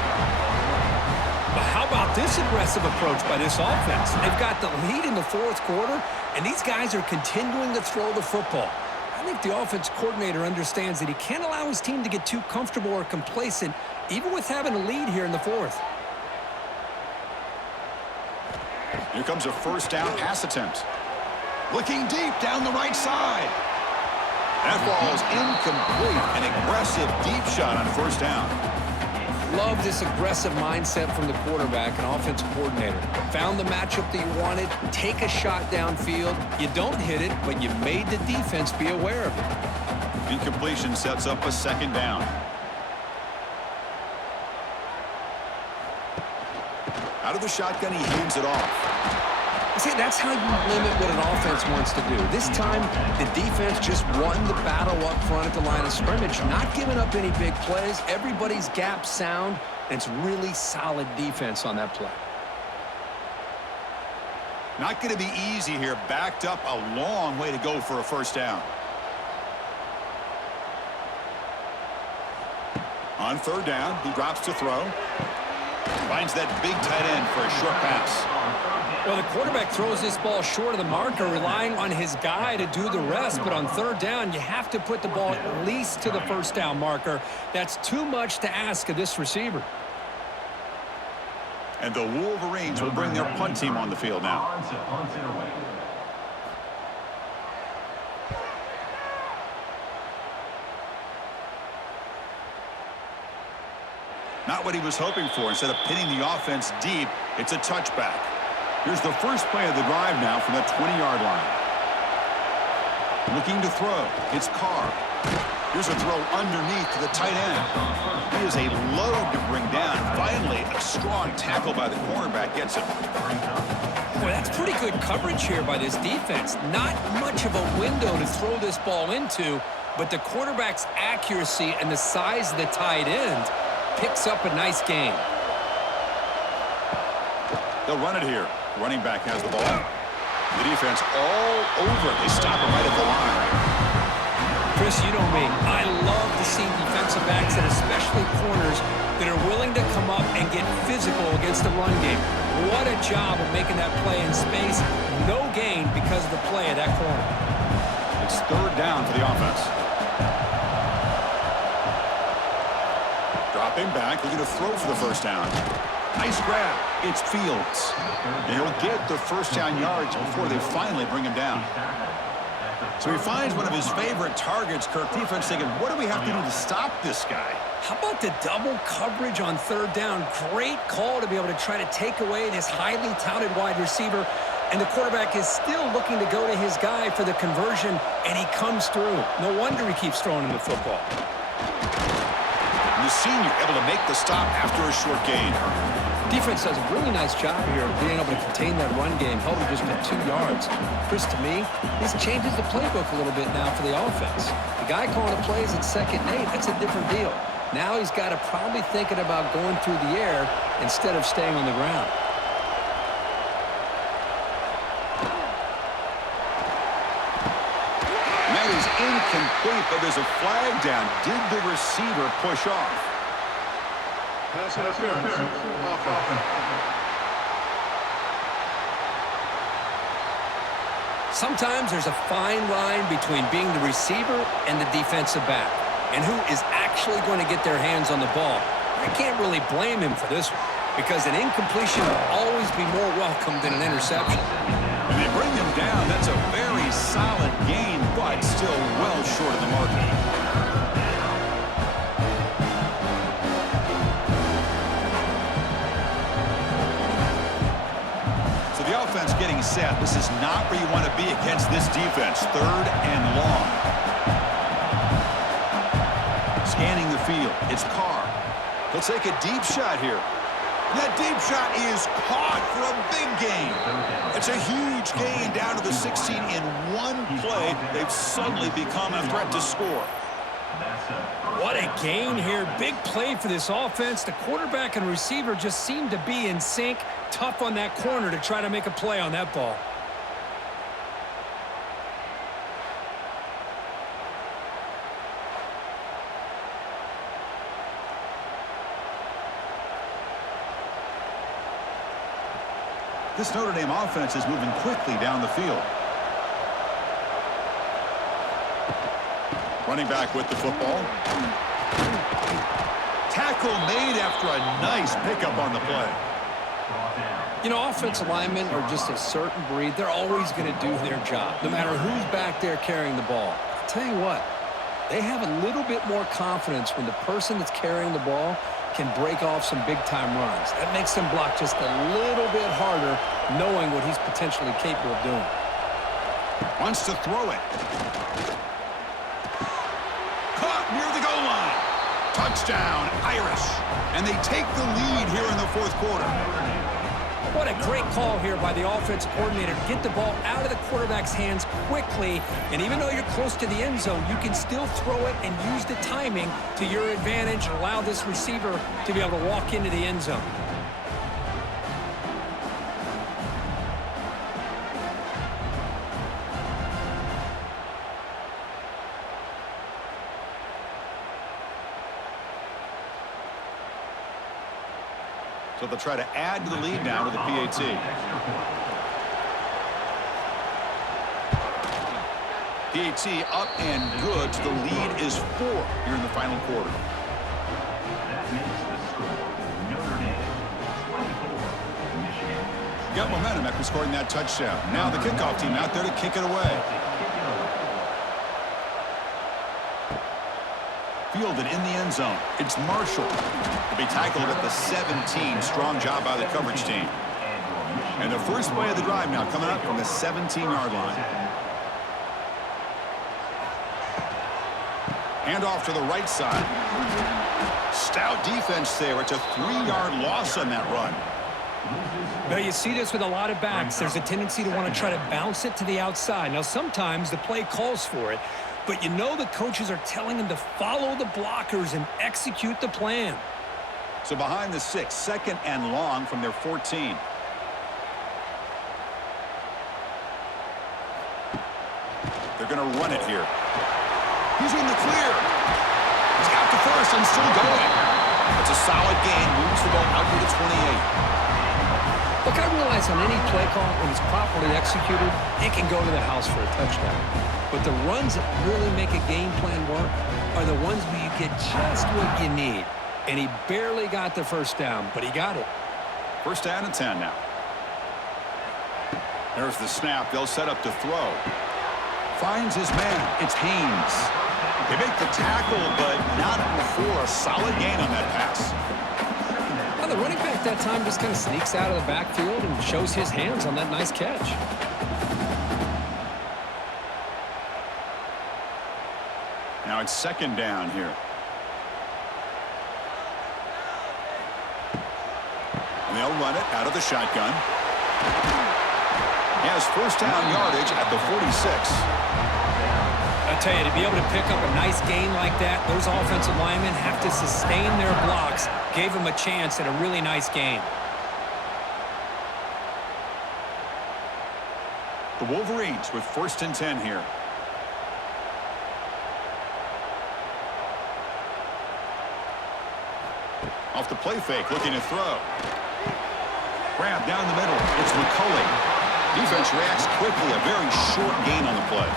But how about this aggressive approach by this offense? They've got the lead in the fourth quarter, and these guys are continuing to throw the football. I think the offense coordinator understands that he can't allow his team to get too comfortable or complacent, even with having a lead here in the fourth. Here comes a first down pass attempt. Looking deep down the right side. That ball is incomplete. An aggressive deep shot on first down. Love this aggressive mindset from the quarterback and offensive coordinator. Found the matchup that you wanted, take a shot downfield. You don't hit it, but you made the defense be aware of it. Incompletion sets up a second down. Out of the shotgun, he hands it off. See, that's how you limit what an offense wants to do. This time, the defense just won the battle up front at the line of scrimmage, not giving up any big plays. Everybody's gap sound, and it's really solid defense on that play. Not going to be easy here. Backed up a long way to go for a first down. On third down, he drops to throw. Finds that big tight end for a short pass. Well, the quarterback throws this ball short of the marker, relying on his guy to do the rest. But on third down, you have to put the ball at least to the first down marker. That's too much to ask of this receiver. And the Wolverines will bring their punt team on the field now. Not what he was hoping for. Instead of pinning the offense deep, it's a touchback. Here's the first play of the drive now from the 20-yard line. Looking to throw. It's Carr. Here's a throw underneath to the tight end. He is a load to bring down. Finally, a strong tackle by the cornerback gets him. Boy, that's pretty good coverage here by this defense. Not much of a window to throw this ball into, but the quarterback's accuracy and the size of the tight end picks up a nice gain. They'll run it here. Running back has the ball. The defense all over it. They stop him right at the line. Chris, you know me. I love to see defensive backs and especially corners that are willing to come up and get physical against the run game. What a job of making that play in space. No gain because of the play of that corner. It's It's third down for the offense. Dropping back, looking to throw for the first down. Nice grab. It's Fields. And he'll get the first down yards before they finally bring him down. So he finds one of his favorite targets. Kirk, defense thinking, what do we have to do to stop this guy? How about the double coverage on third down? Great call to be able to try to take away this highly touted wide receiver. And the quarterback is still looking to go to his guy for the conversion, and he comes through. No wonder he keeps throwing him the football. And the senior able to make the stop after a short gain. Defense does a really nice job here of being able to contain that run game, held him just at 2 yards. Chris, to me, this changes the playbook a little bit now for the offense. The guy calling the plays at 2nd and 8, that's a different deal. Now he's got to probably thinking about going through the air instead of staying on the ground. And that is incomplete, but there's a flag down. Did the receiver push off? Pass interference. Offense. Sometimes there's a fine line between being the receiver and the defensive back, and who is actually going to get their hands on the ball. I can't really blame him for this one, because an incompletion will always be more welcome than an interception. And they bring him down. That's a very solid gain, but still well short of the mark. Offense getting set. This is not where you want to be against this defense. Third and long. Scanning the field. It's Carr. He'll take a deep shot here. That deep shot is caught for a big gain. It's a huge gain down to the 16 in one play. They've suddenly become a threat to score. What a gain here. Big play for this offense. The quarterback and receiver just seem to be in sync. Tough on that corner to try to make a play on that ball. This Notre Dame offense is moving quickly down the field. Running back with the football. Tackle made after a nice pickup on the play. You know, offensive linemen are just a certain breed. They're always going to do their job, no matter who's back there carrying the ball. I'll tell you what, they have a little bit more confidence when the person that's carrying the ball can break off some big-time runs. That makes them block just a little bit harder, knowing what he's potentially capable of doing. Wants to throw it. Caught near the goal line. Touchdown, Irish. And they take the lead here in the fourth quarter. What a great call here by the offensive coordinator to get the ball out of the quarterback's hands quickly. And even though you're close to the end zone, you can still throw it and use the timing to your advantage and allow this receiver to be able to walk into the end zone. So they'll try to add to the lead now to the PAT. PAT up and good. So the lead is 4 here in the final quarter. That makes the score Notre Dame 24, Michigan. Got momentum after scoring that touchdown. Now the kickoff team out there to kick it away. Fielded in the end zone. It's Marshall. To be tackled at the 17. Strong job by the coverage team. And the first play of the drive now coming up from the 17-yard line. Handoff to the right side. Stout defense there. It's a 3-yard loss on that run. Now, you see this with a lot of backs. There's a tendency to want to try to bounce it to the outside. Now, sometimes the play calls for it, but you know the coaches are telling them to follow the blockers and execute the plan. So behind the 6, 2nd and long from their 14. They're going to run it here. He's in the clear. He's got the first and still going. It's a solid gain. Moves the ball out to the 28. Look, I realize pass on any play call, when it's properly executed, it can go to the house for a touchdown. But the runs that really make a game plan work are the ones where you get just what you need. And he barely got the first down, but he got it. First down and 10 now. There's the snap. They'll set up to throw. Finds his man. It's Haynes. They make the tackle, but not before a solid gain on that pass. Well, the running back that time just kind of sneaks out of the backfield and shows his hands on that nice catch. Now it's second down here. And they'll run it out of the shotgun. He has first down yardage at the 46. I tell you, to be able to pick up a nice gain like that, those offensive linemen have to sustain their blocks. Gave him a chance at a really nice gain. The Wolverines with first and 10 here. Off the play fake, looking to throw. Grab down the middle. It's McCulley. Defense reacts quickly. A very short gain on the play.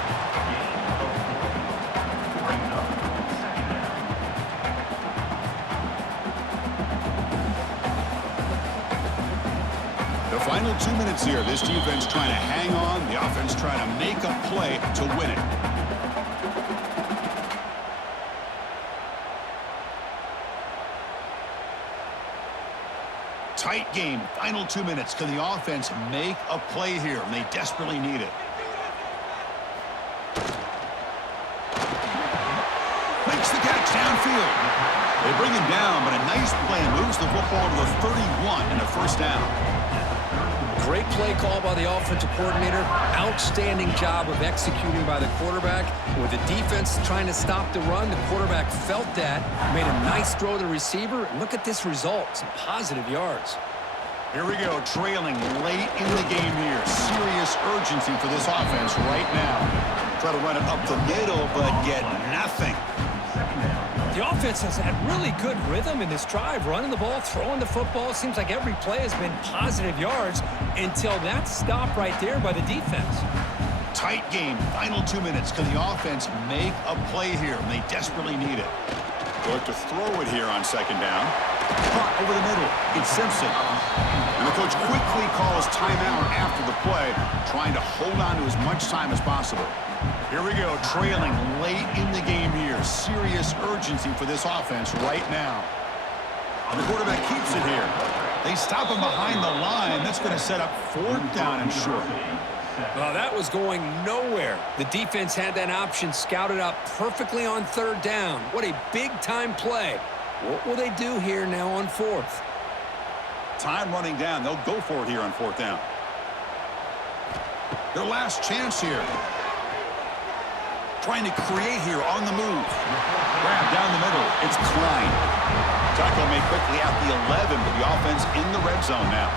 The final 2 minutes here. This defense trying to hang on. The offense trying to make a play to win it. Tight game. Final 2 minutes. Can the offense make a play here? And they desperately need it. Makes the catch downfield. They bring him down, but a nice play moves the football to the 31 and a first down. Great play call by the offensive coordinator. Outstanding job of executing by the quarterback. With the defense trying to stop the run, the quarterback felt that, made a nice throw to the receiver. And look at this result, some positive yards. Here we go, trailing late in the game here. Serious urgency for this offense right now. Try to run it up the middle, but get nothing. The offense has had really good rhythm in this drive, running the ball, throwing the football. It seems like every play has been positive yards until that stop right there by the defense. Tight game, final 2 minutes. Can the offense make a play here? And they desperately need it. Look to throw it here on second down. Caught over the middle. It's Simpson. And the coach quickly calls timeout after the play, trying to hold on to as much time as possible. Here we go, trailing late in the game here. Serious urgency for this offense right now. And the quarterback keeps it here. They stop him behind the line. That's going to set up fourth down and short. Well, that was going nowhere. The defense had that option scouted up perfectly on third down. What a big-time play. What will they do here now on fourth? Time running down. They'll go for it here on fourth down. Their last chance here. Trying to create here on the move. Grab down the middle. It's Klein. Tackle made quickly at the 11, but the offense in the red zone now.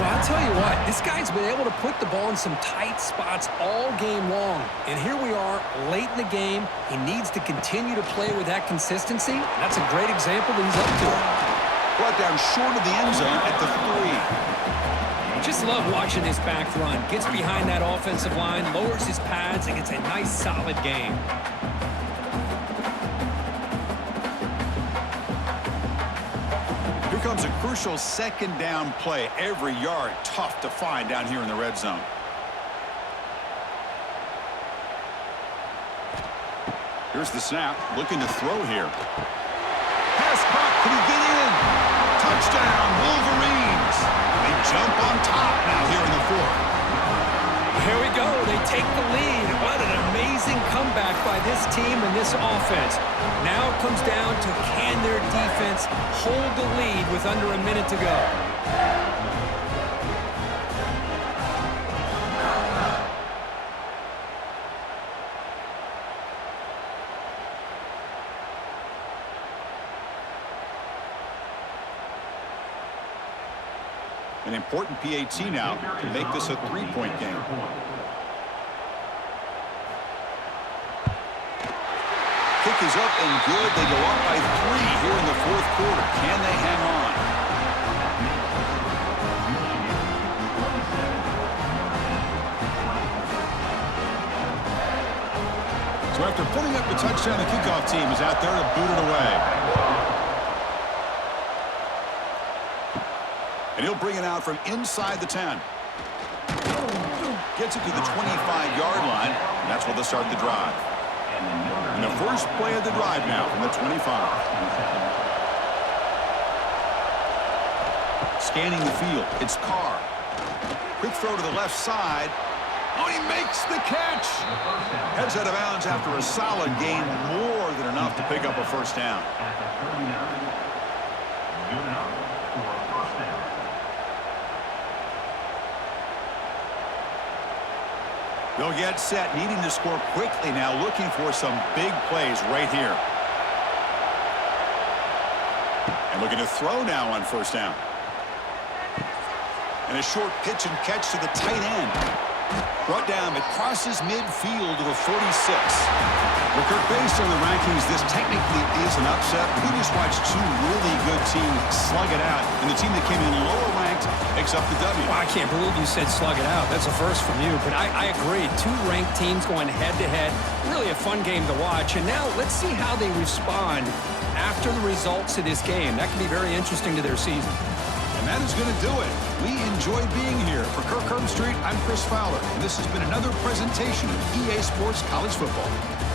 Well, I'll tell you what, this guy's been able to put the ball in some tight spots all game long. And here we are, late in the game. He needs to continue to play with that consistency. That's a great example that he's up to it. Brought down short of the end zone at the 3. Just love watching this back run. Gets behind that offensive line, lowers his pads, and gets a nice, solid game. Here comes a crucial second down play. Every yard tough to find down here in the red zone. Here's the snap. Looking to throw here. Pass caught. Can he get in? Touchdown, Wolverines. They jump on top now here in the fourth. Here we go. They take the lead. What an amazing comeback by this team and this offense. Now it comes down to can their defense hold the lead with under a minute to go. An important PAT now to make this a three-point game. Kick is up and good. They go up by 3 here in the fourth quarter. Can they hang on? After putting up the touchdown, the kickoff team is out there to boot it away. And he'll bring it out from inside the 10. Gets it to the 25-yard line, and that's where they'll start the drive. And the first play of the drive now from the 25. Scanning the field, it's Carr. Quick throw to the left side. Oh, he makes the catch. Heads out of bounds after a solid gain, more than enough to pick up a first down. They'll get set, needing to score quickly now, looking for some big plays right here. And looking to throw now on first down. And a short pitch and catch to the tight end. Brought down, it crosses midfield to the 46. Well, Kirk, based on the rankings, this technically is an upset. We just watched two really good teams slug it out, and the team that came in lower ranked picks up the W. Well, I can't believe you said slug it out. That's a first from you, but I agree. Two ranked teams going head-to-head. Really a fun game to watch, and now let's see how they respond after the results of this game. That can be very interesting to their season. And that is going to do it. We enjoyed being here. For Kirk Street, I'm Chris Fowler, and this has been another presentation of EA Sports College Football.